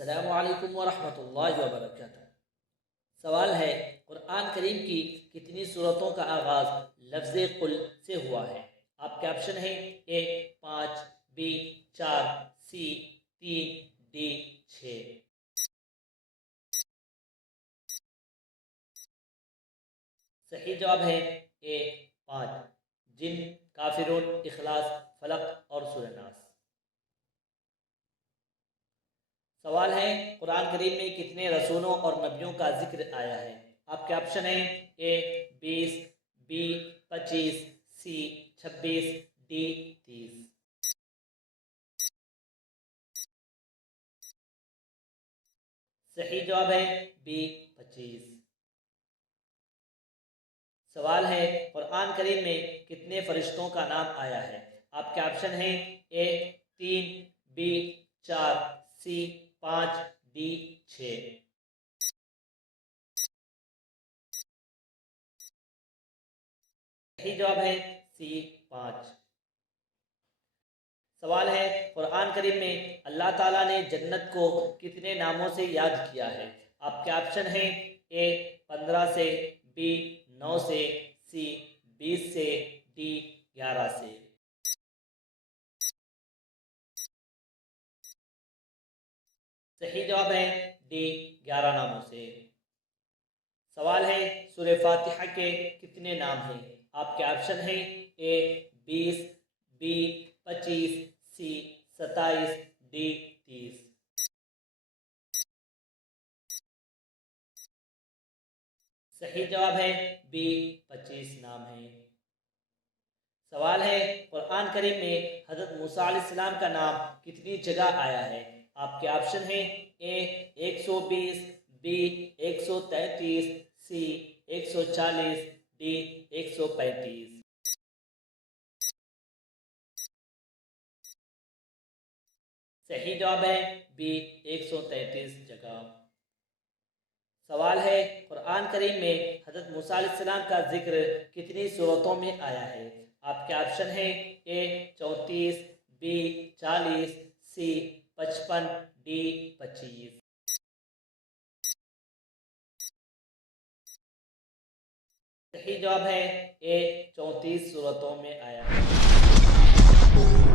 अस्सलामु अलैकुम वरहमतुल्लाहि वबरकातुहू। सवाल है, कुरान करीम की कितनी सूरतों का आगाज़ लफ्ज़ कुल से हुआ है? आपके ऑप्शन है ए 5, बी 4, सी 3, डी 6। सही जवाब है ए 5, जिन, काफिरून, इखलास, फलक और सूरह नास। सवाल है, कुरान करीम में कितने रसूलों और नबियों का जिक्र आया है? आपके ऑप्शन है ए 20, बी 25, सी 26, डी 30। सही जवाब है बी 25। सवाल है, कुरान करीम में कितने फरिश्तों का नाम आया है? आपके ऑप्शन है ए 3, बी 4, सी 5, डी 6। सही जवाब है सी 5। सवाल है, कुरान करीम में अल्लाह ताला ने जन्नत को कितने नामों से याद किया है? आपके ऑप्शन है ए 15 से, बी 9 से, सी 20 से, डी 11 से। सही जवाब है डी 11 नामों से। सवाल है, सूरह फातिहा के कितने नाम हैं? आपके ऑप्शन है ए 20, बी 25, सी 27, डी 30। सही जवाब है बी 25 नाम है। सवाल है, कुरान करीम में हज़रत मूसा अलैहिस्सलाम का नाम कितनी जगह आया है? आपके ऑप्शन है ए 120, बी 133, सी 140, डी 135। सही जवाब है बी 133 जगह। सवाल है, कुरान करीम में हज़रत मूसा अलैहिस्सलाम का जिक्र कितनी सूरतों में आया है? आपके ऑप्शन है ए 34, बी 40, सी 55, डी 25। सही जवाब है ए 34 सूरतों में आया है।